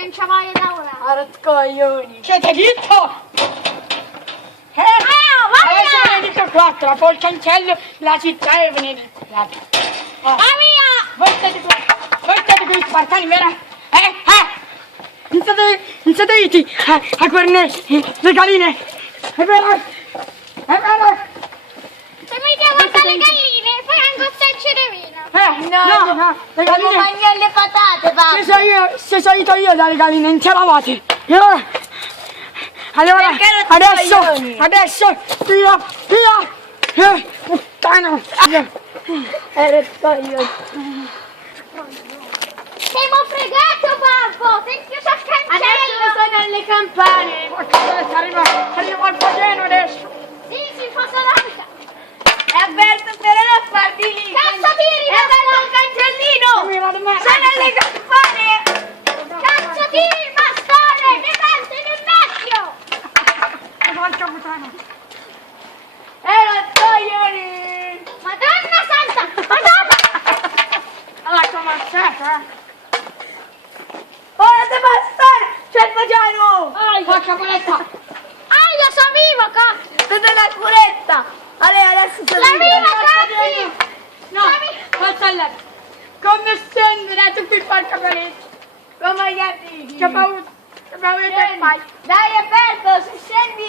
non ci voglio lavorare. Rotto coglioni. Che ti ho detto? Adesso Benedetto 4, la poi il cancello della città è Benedetto 4. La mia! Voltate qui, spartani, vero? Non siete iti a guardare le galline. È vero? È vero? Se mi devo guardare le galline, poi anche se di vino. No, le Devo galline. mangiare le patate, papà. Se so io dalle galline, non ce lavate. Allora, Perché non ti coglioni? adesso, via, puttana. Rotto coglioni. Siamo fregato, babbo! Sei chiuso al Adesso cancello! sono alle campane. Arriva il padrino adesso. Sì, posso lasciare! È aperto però non farti lì. Cazzo tiri, È aperto il cancellino. Sono alle campane. Cazzo tiri il bastone! Devante nel vecchio! Porca puttana. Rotto coglioni. Madonna santa! Madonna! Allora, come c'è, Ora te bastare. C'è il fagiano. Porca poletta. Ah, io sono vivo, cazzo! Vedo la curetta. Adesso sono La vivo. viva, cazzo! No, forza a letto. Come scendere tu qui, porca poletta. Come gli amici. Che paura di te fai. Dai, aperto, se scendi